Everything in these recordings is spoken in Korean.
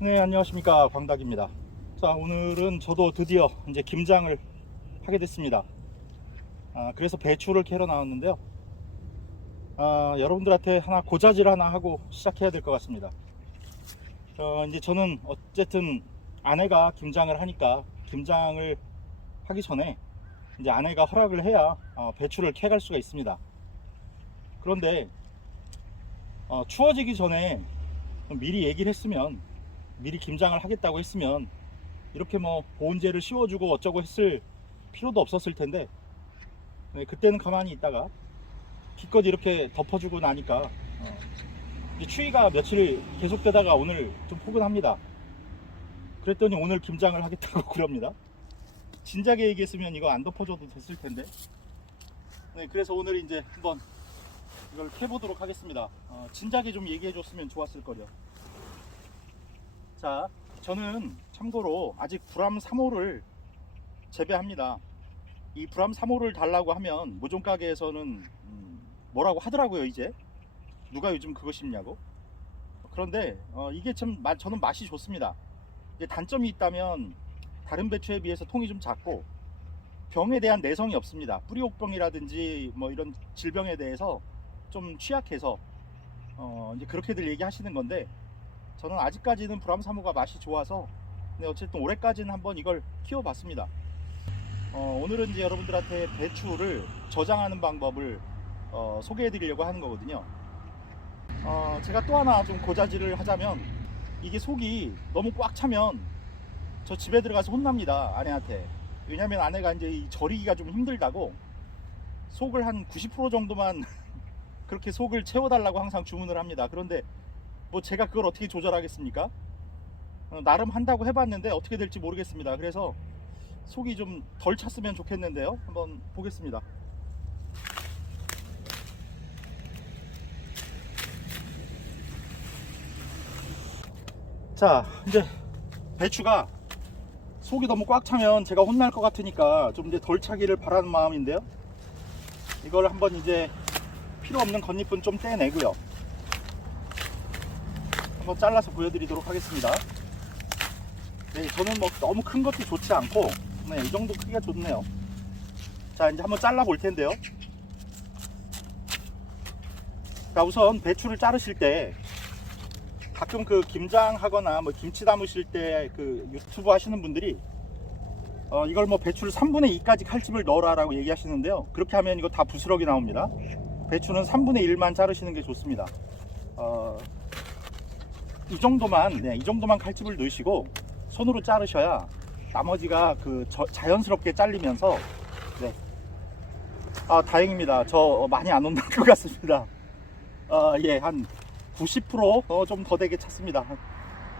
네, 안녕하십니까. 광닭입니다. 자, 오늘은 저도 드디어 이제 김장을 하게 됐습니다. 그래서 배추를 캐러 나왔는데요. 여러분들한테 하나 고자질 하나 하고 시작해야 될 것 같습니다. 이제 저는 어쨌든 아내가 김장을 하니까 김장을 하기 전에 이제 아내가 허락을 해야 배추를 캐갈 수가 있습니다. 그런데 추워지기 전에 미리 얘기를 했으면, 미리 김장을 하겠다고 했으면 이렇게 뭐 보온재를 씌워주고 어쩌고 했을 필요도 없었을 텐데, 네, 그때는 가만히 있다가 기껏 이렇게 덮어주고 나니까 이제 추위가 며칠 계속되다가 오늘 좀 포근합니다. 그랬더니 오늘 김장을 하겠다고 그럽니다. 진작에 얘기했으면 이거 안 덮어줘도 됐을 텐데. 네, 그래서 오늘 이제 한번 이걸 캐보도록 하겠습니다. 진작에 좀 얘기해줬으면 좋았을 거려. 자, 저는 참고로 아직 불암 3호를 재배합니다. 이 불암 3호를 달라고 하면 모종 가게에서는 뭐라고 하더라고요. 이제 누가 요즘 그거 심냐고. 그런데 이게 참 저는 맛이 좋습니다. 이제 단점이 있다면 다른 배추에 비해서 통이 좀 작고 병에 대한 내성이 없습니다. 뿌리옥병이라든지 뭐 이런 질병에 대해서 좀 취약해서 이제 그렇게들 얘기하시는 건데, 저는 아직까지는 불암 3호가 맛이 좋아서, 근데 어쨌든 올해까지는 한번 이걸 키워봤습니다. 오늘은 이제 여러분들한테 배추를 저장하는 방법을 소개해드리려고 하는 거거든요. 제가 또 하나 좀 고자질을 하자면, 이게 속이 너무 꽉 차면 저 집에 들어가서 혼납니다, 아내한테. 왜냐면 아내가 이제 이 절이기가 좀 힘들다고 속을 한 90% 정도만 그렇게 속을 채워달라고 항상 주문을 합니다. 그런데 뭐 제가 그걸 어떻게 조절하겠습니까? 나름 한다고 해봤는데 어떻게 될지 모르겠습니다. 그래서 속이 좀 덜 찼으면 좋겠는데요. 한번 보겠습니다. 자, 이제 배추가 속이 너무 꽉 차면 제가 혼날 것 같으니까 좀 이제 덜 차기를 바라는 마음인데요. 이걸 한번 이제 필요 없는 겉잎은 좀 떼내고요. 한번 잘라서 보여드리도록 하겠습니다. 네, 저는 뭐 너무 큰 것도 좋지 않고, 네, 이 정도 크기가 좋네요. 자, 이제 한번 잘라 볼 텐데요. 자, 우선 배추를 자르실 때 가끔 그 김장하거나 뭐 김치 담으실 때 그 유튜브 하시는 분들이 이걸 뭐 배추를 3분의 2까지 칼집을 넣어라 라고 얘기하시는데요. 그렇게 하면 이거 다 부스러기 나옵니다. 배추는 3분의 1만 자르시는 게 좋습니다. 이 정도만 칼집을 넣으시고 손으로 자르셔야 나머지가 그 자연스럽게 잘리면서, 네. 다행입니다. 저 많이 안 온다는 것 같습니다. 예, 한 90% 좀 더 되게 찼습니다.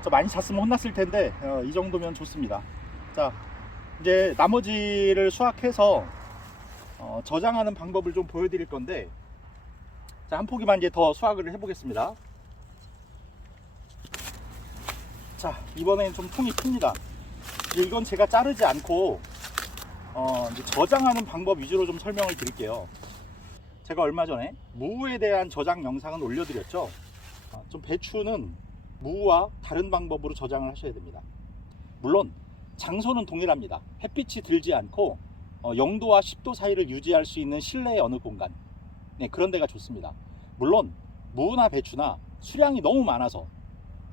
저 많이 찼으면 혼났을 텐데 이 정도면 좋습니다. 자, 이제 나머지를 수확해서 저장하는 방법을 좀 보여드릴 건데, 자, 한 포기만 이제 더 수확을 해보겠습니다. 자, 이번엔 좀 통이 큽니다. 이건 제가 자르지 않고 이제 저장하는 방법 위주로 좀 설명을 드릴게요. 제가 얼마 전에 무에 대한 저장 영상은 올려드렸죠. 좀 배추는 무와 다른 방법으로 저장을 하셔야 됩니다. 물론 장소는 동일합니다. 햇빛이 들지 않고 0도와 10도 사이를 유지할 수 있는 실내의 어느 공간, 네, 그런 데가 좋습니다. 물론 무나 배추나 수량이 너무 많아서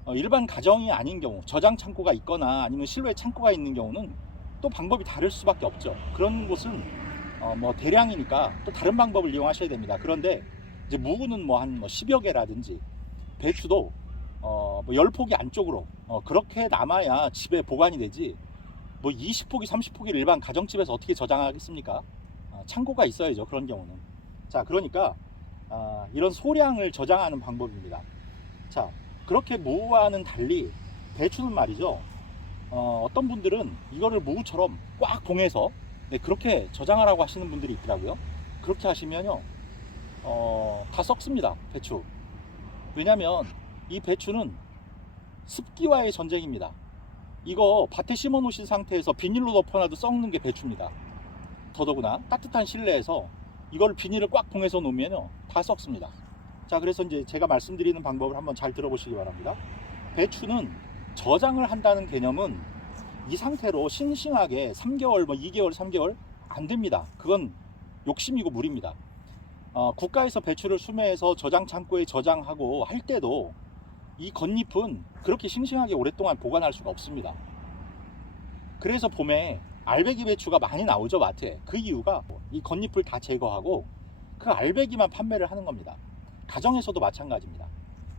일반 가정이 아닌 경우, 저장 창고가 있거나 아니면 실외 창고가 있는 경우는 또 방법이 다를 수밖에 없죠. 그런 곳은 뭐 대량이니까 또 다른 방법을 이용하셔야 됩니다. 그런데 이제 무는 뭐 한 10여 개라든지 배추도 뭐 10포기 안쪽으로 그렇게 남아야 집에 보관이 되지, 뭐 20포기 30포기를 일반 가정집에서 어떻게 저장하겠습니까? 창고가 있어야죠, 그런 경우는. 자, 그러니까 이런 소량을 저장하는 방법입니다. 자, 그렇게 무와는 달리 배추는 말이죠, 어떤 분들은 이거를 무처럼 꽉 봉해서, 네, 그렇게 저장하라고 하시는 분들이 있더라고요. 그렇게 하시면요 다 썩습니다, 배추. 왜냐면 이 배추는 습기와의 전쟁입니다. 이거 밭에 심어 놓으신 상태에서 비닐로 덮어놔도 썩는 게 배추입니다. 더더구나 따뜻한 실내에서 이걸 비닐을 꽉 봉해서 놓으면요 다 썩습니다. 자, 그래서 이제 제가 말씀드리는 방법을 한번 잘 들어보시기 바랍니다. 배추는 저장을 한다는 개념은 이 상태로 싱싱하게 3개월, 2개월, 3개월 안 됩니다. 그건 욕심이고 무리입니다. 국가에서 배추를 수매해서 저장 창고에 저장하고 할 때도 이 겉잎은 그렇게 싱싱하게 오랫동안 보관할 수가 없습니다. 그래서 봄에 알배기 배추가 많이 나오죠, 마트에. 그 이유가 이 겉잎을 다 제거하고 그 알배기만 판매를 하는 겁니다. 가정에서도 마찬가지입니다.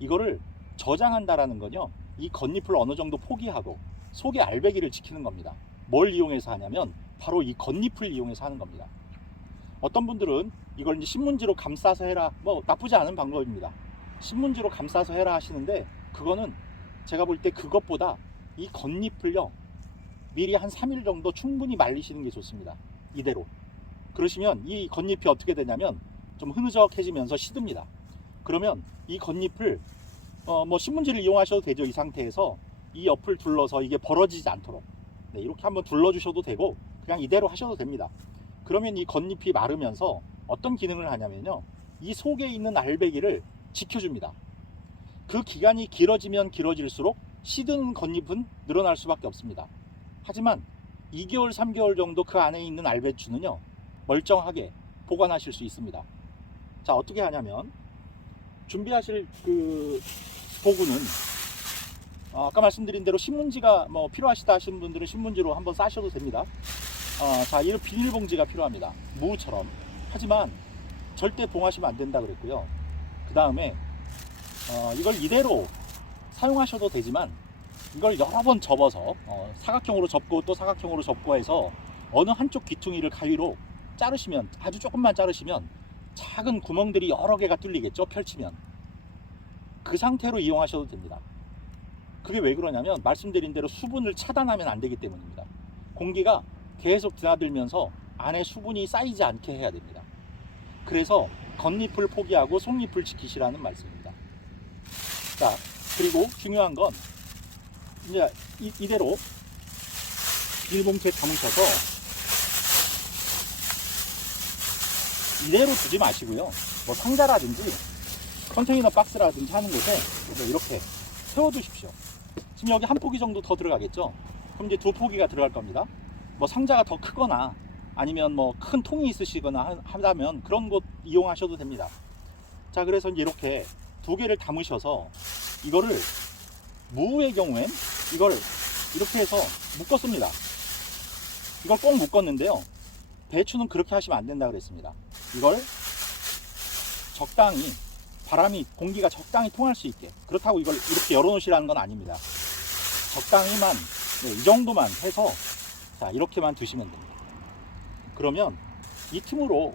이거를 저장한다라는 건요, 이 겉잎을 어느 정도 포기하고 속의 알배기를 지키는 겁니다. 뭘 이용해서 하냐면 바로 이 겉잎을 이용해서 하는 겁니다. 어떤 분들은 이걸 이제 신문지로 감싸서 해라, 뭐 나쁘지 않은 방법입니다. 신문지로 감싸서 해라 하시는데, 그거는 제가 볼 때 그것보다 이 겉잎을요, 미리 한 3일 정도 충분히 말리시는 게 좋습니다. 이대로. 그러시면 이 겉잎이 어떻게 되냐면 좀 흐느적해지면서 시듭니다. 그러면 이 겉잎을 뭐 신문지를 이용하셔도 되죠. 이 상태에서 이 옆을 둘러서 이게 벌어지지 않도록, 네, 이렇게 한번 둘러주셔도 되고 그냥 이대로 하셔도 됩니다. 그러면 이 겉잎이 마르면서 어떤 기능을 하냐면요, 이 속에 있는 알배기를 지켜줍니다. 그 기간이 길어지면 길어질수록 시든 겉잎은 늘어날 수밖에 없습니다. 하지만 2개월, 3개월 정도 그 안에 있는 알배추는요, 멀쩡하게 보관하실 수 있습니다. 자, 어떻게 하냐면 준비하실 그 도구는 아까 말씀드린 대로 신문지가 뭐 필요하시다 하시는 분들은 신문지로 한번 싸셔도 됩니다. 자, 이런 비닐봉지가 필요합니다. 무처럼. 하지만 절대 봉하시면 안 된다 그랬고요. 그 다음에 이걸 이대로 사용하셔도 되지만 이걸 여러 번 접어서 사각형으로 접고 또 사각형으로 접고 해서 어느 한쪽 귀퉁이를 가위로 자르시면, 아주 조금만 자르시면 작은 구멍들이 여러 개가 뚫리겠죠, 펼치면. 그 상태로 이용하셔도 됩니다. 그게 왜 그러냐면 말씀드린 대로 수분을 차단하면 안 되기 때문입니다. 공기가 계속 드나들면서 안에 수분이 쌓이지 않게 해야 됩니다. 그래서 겉잎을 포기하고 속잎을 지키시라는 말씀입니다. 자, 그리고 중요한 건 이제 이대로 비닐봉투에 담으셔서 이대로 두지 마시고요, 뭐 상자라든지 컨테이너 박스라든지 하는 곳에 이렇게 세워두십시오. 지금 여기 한 포기 정도 더 들어가겠죠? 그럼 이제 2포기가 들어갈 겁니다. 뭐 상자가 더 크거나 아니면 뭐 큰 통이 있으시거나 하다면 그런 곳 이용하셔도 됩니다. 자, 그래서 이렇게 2개를 담으셔서 이거를 무의 경우엔 이걸 이렇게 해서 묶었습니다. 이걸 꼭 묶었는데요, 배추는 그렇게 하시면 안 된다 그랬습니다. 이걸 적당히 공기가 적당히 통할 수 있게, 그렇다고 이걸 이렇게 열어놓으시라는 건 아닙니다. 적당히만, 네, 이 정도만 해서, 자, 이렇게만 두시면 됩니다. 그러면 이 틈으로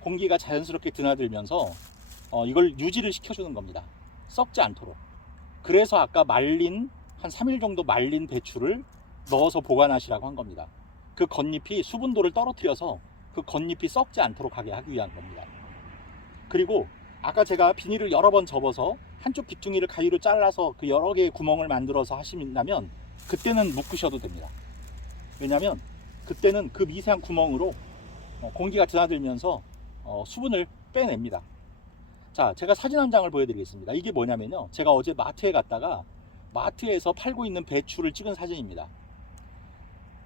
공기가 자연스럽게 드나들면서 이걸 유지를 시켜주는 겁니다. 썩지 않도록. 그래서 아까 말린 한 3일 정도 말린 배추를 넣어서 보관하시라고 한 겁니다. 그 겉잎이 수분도를 떨어뜨려서 그 겉잎이 썩지 않도록 하게 하기 위한 겁니다. 그리고 아까 제가 비닐을 여러 번 접어서 한쪽 귀퉁이를 가위로 잘라서 그 여러 개의 구멍을 만들어서 하신다면 그때는 묶으셔도 됩니다. 왜냐하면 그때는 그 미세한 구멍으로 공기가 드나들면서 수분을 빼냅니다. 자, 제가 사진 한 장을 보여드리겠습니다. 이게 뭐냐면요, 제가 어제 마트에 갔다가 마트에서 팔고 있는 배추를 찍은 사진입니다.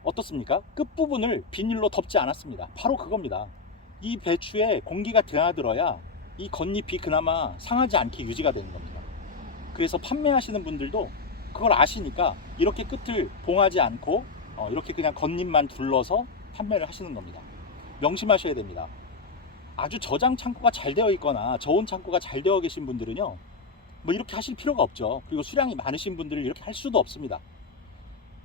어떻습니까? 끝부분을 비닐로 덮지 않았습니다. 바로 그겁니다. 이 배추에 공기가 드나들어야 이 겉잎이 그나마 상하지 않게 유지가 되는 겁니다. 그래서 판매하시는 분들도 그걸 아시니까 이렇게 끝을 봉하지 않고 이렇게 그냥 겉잎만 둘러서 판매를 하시는 겁니다. 명심하셔야 됩니다. 아주 저장 창고가 잘 되어 있거나 저온 창고가 잘 되어 계신 분들은요, 뭐 이렇게 하실 필요가 없죠. 그리고 수량이 많으신 분들은 이렇게 할 수도 없습니다.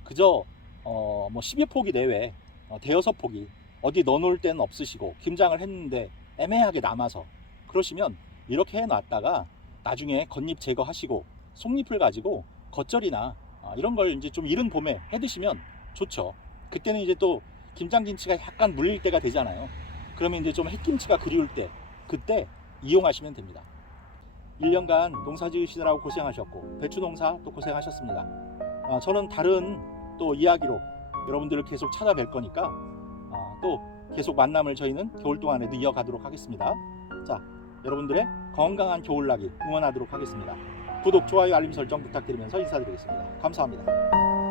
그저 뭐 12포기 내외, 대여섯 포기 어디 넣어놓을 데는 없으시고 김장을 했는데 애매하게 남아서 그러시면 이렇게 해놨다가 나중에 겉잎 제거하시고 속잎을 가지고 겉절이나 이런 걸 이제 좀 이른 봄에 해 드시면 좋죠. 그때는 이제 또 김장김치가 약간 물릴 때가 되잖아요. 그러면 이제 좀 햇김치가 그리울 때, 그때 이용하시면 됩니다. 1년간 농사 지으시느라고 고생하셨고 배추 농사 또 고생하셨습니다. 저는 다른 또 이야기로 여러분들을 계속 찾아뵐 거니까 또 계속 만남을 저희는 겨울 동안에도 이어가도록 하겠습니다. 자, 여러분들의 건강한 겨울나기 응원하도록 하겠습니다. 구독, 좋아요, 알림 설정 부탁드리면서 인사드리겠습니다. 감사합니다.